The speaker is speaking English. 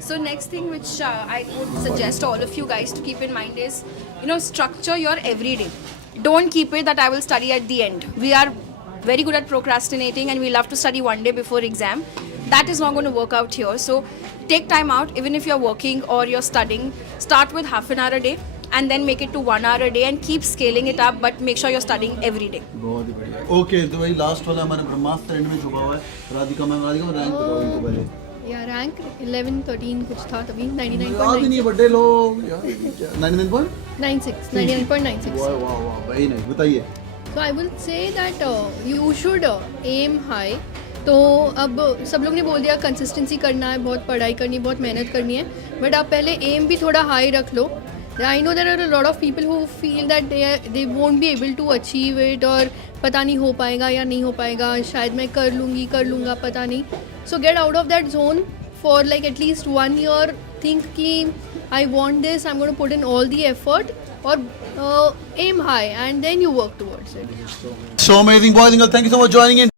So next thing which I would suggest all of you guys to keep in mind is, structure your everyday. Don't keep it that I will study at the end. We are very good at procrastinating and we love to study one day before exam. That is not going to work out here. So take time out, even if you're working or you're studying. Start with half an hour a day and then make it to 1 hour a day and keep scaling it up, but make sure you're studying every day. बहुत ही बढ़िया. Okay, तो भाई last वाला हमारे ब्रह्मास्त्र and में छुपा हुआ है. राधिका मैम रैंक बताओ इनको पहले. या रैंक 11 13 कुछ था तभी 99.96 याद ही नहीं है बड़े लोग यार. 99.96 वाह वाह वाह भाई नहीं बताइए. So I will say that you should aim high. तो अब सब लोग ने बोल दिया कंसिस्टेंसी करना है, बहुत पढ़ाई करनी है, बहुत मेहनत करनी है, बट आप पहले एम भी थोड़ा हाई रख लो. I know there are a lot of people who feel that they won't be able to achieve it, और पता नहीं हो पाएगा या नहीं हो पाएगा, शायद मैं कर लूँगा पता नहीं. So get out of that zone for like at least 1 year. Think कि I want this, I am going to put in all the effort, और aim high and then you work towards it. So amazing, boys and girls. Thank you so much for joining in.